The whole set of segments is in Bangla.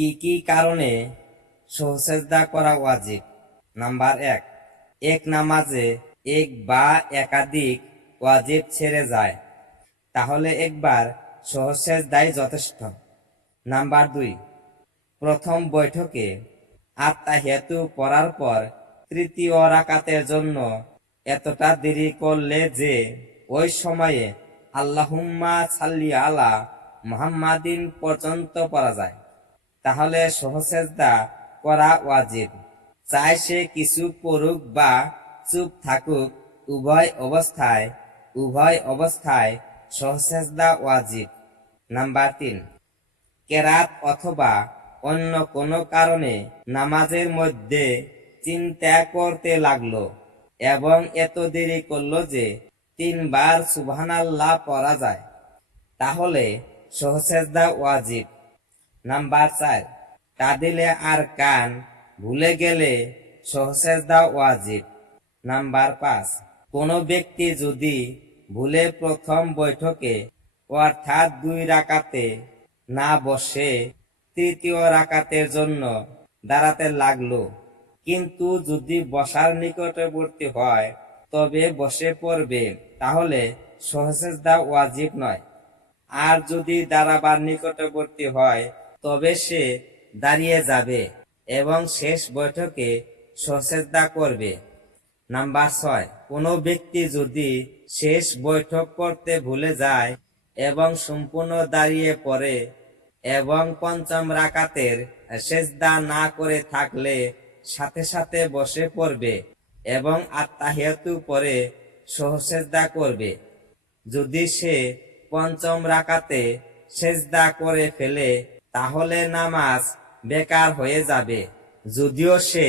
কি কি কারণে সহসেজদা করা ওয়াজিব? নাম্বার এক এক নামাজে এক বা একাধিক ওয়াজিব ছেড়ে যায়, তাহলে একবার সহসেজদাই যথেষ্ট। নাম্বার দুই, প্রথম বৈঠকে আত্মাহিয়াতু পড়ার পর তৃতীয় রাকাতের জন্য এতটা দেরি করলে যে ওই সময়ে আল্লাহুম্মা সাল্লি আলা মুহাম্মাদিন পর্যন্ত পড়া যায়। তাহলে সহসেজদা করা ওয়াজিব। চাই সে কিছু পড়ুক বা চুপ থাকুক, উভয় অবস্থায় উভয় অবস্থায় সহসেজদা ওয়াজিব। নাম্বার তিন। কেরাত অথবা অন্য কোনো কারণে নামাজের মধ্যে চিন্তা করতে লাগল এবং এত দেরি করল যে তিনবার সুবহানাল্লাহ পড়া যায়। তাহলে সহসেজদা ওয়াজিব। নাম্বার চার তাদিলে আর কান ভুলে গেলে সহসেজদা ওয়াজিব। নাম্বার পাঁচ, কোনো ব্যক্তি যদি ভুলে প্রথম বৈঠকে অর্থাৎ দুই রাকাতে না বসে তৃতীয় রাকাতের জন্য দাঁড়াতে লাগল, কিন্তু যদি বসার নিকটবর্তী হয়, তবে বসে পড়বে, তাহলে সহসেজদা ওয়াজিব নয়। আর যদি দাঁড়াবার নিকটবর্তী হয় তবে সে দাঁড়িয়ে যাবে এবং শেষ বৈঠকে সচেষ্টা করবে। নাম্বার ছয়, কোনো ব্যক্তি যদি শেষ বৈঠক করতে ভুলে যায় এবং সম্পূর্ণ দাঁড়িয়ে পড়ে এবং পঞ্চম রাকাতের সেজদা না করে থাকলে সাথে সাথে বসে পড়বে এবং আত্মাহিয়াতু পরে সহসেজদা করবে। যদি সে পঞ্চম রাকাতে সেজদা করে ফেলে তাহলে নামাজ বেকার হয়ে যাবে। যদিও সে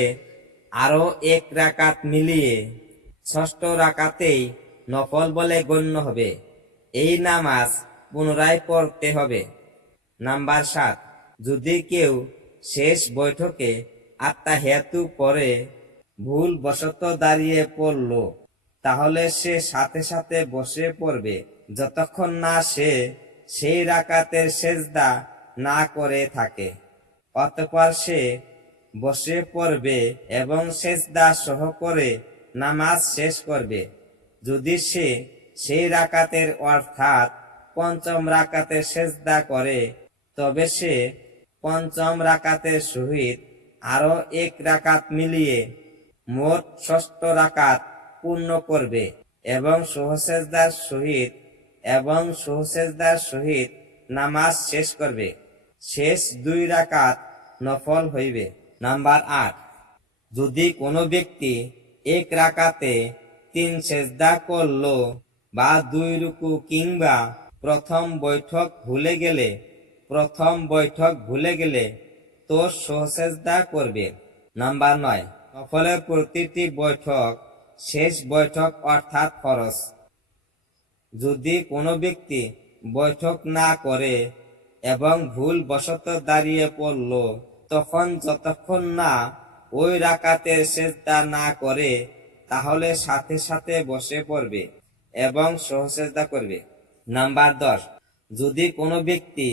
আরও এক রাকাত মিলিয়ে ষষ্ঠ রাকাতেই নফল বলে গণ্য হবে। এই নামাজ পুনরায় পড়তে হবে। নাম্বার সাত, যদি কেউ শেষ বৈঠকে আত্মা হেতু পরে ভুল বশত দাঁড়িয়ে পড়ল, তাহলে সে সাথে সাথে বসে পড়বে। যতক্ষণ না সে সেই রাকাতের সেজদা না করে থাকে। অতপর সে বসে পড়বে এবং সেজদা সহ করে নামাজ শেষ করবে। যদি সে সেই রাকাতের অর্থাৎ পঞ্চম রাকাতে সেজদা করে, তবে সে পঞ্চম রাকাতের সহিত আরও এক রাকাত মিলিয়ে মোট ষষ্ঠ রাকাত পূর্ণ করবে এবং সহসেজদার সহিত এবং সহসেজদার সহিত নামাজ শেষ করবে। শেষ দুই রাকাত নফল হইবে। নাম্বার আট, যদি কোনো ব্যক্তি এক রাকাতে তিন সেজদা করল বা দুই রুকু কিংবা প্রথম বৈঠক ভুলে গেলে, প্রথম বৈঠক ভুলে গেলে তো সহসেজদা করবে। নাম্বার নয়, নফলের প্রতিটি বৈঠক শেষ বৈঠক অর্থাৎ ফরজ। যদি কোনো ব্যক্তি বৈঠক না করে এবং ভুল বশত দাঁড়িয়ে পড়ল, তখন যতক্ষণ না ওই রাকাতে সেজদা না করে, তাহলে সাথে সাথে বসে পড়বে এবং সহসেজদা করবে। নাম্বার দশ, যদি কোনো ব্যক্তি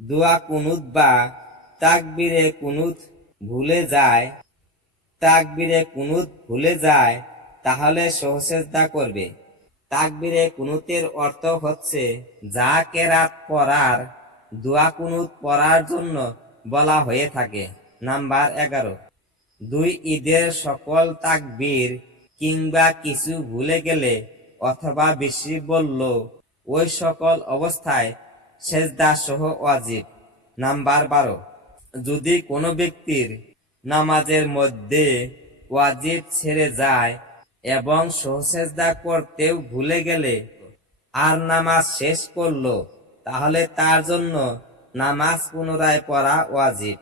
দোয়া কুনুত বা তাকবিরে কুনুত ভুলে যায়, তাকবিরে কুনুত ভুলে যায়, তাহলে সহসেজদা করবে। তাকবিরে কুনুতের অর্থ হচ্ছে যা কেরাত পড়ার দোয়া কুনুত পড়ার জন্য বলা হয়ে থাকে। নাম্বার এগারো। দুই ঈদের সকল তাকবীর কিংবা কিছু ভুলে গেলে অথবা বেশি বলল, ওই সকল অবস্থায় সেজদা সহ ওয়াজিব। নাম্বার বারো। যদি কোনো ব্যক্তির নামাজের মধ্যে ওয়াজিব ছেড়ে যায় এবং সহসেজদা করতেও ভুলে গেলে আর নামাজ শেষ করল, তাহলে তার জন্য নামাজ পুনরায় পড়া ওয়াজিব।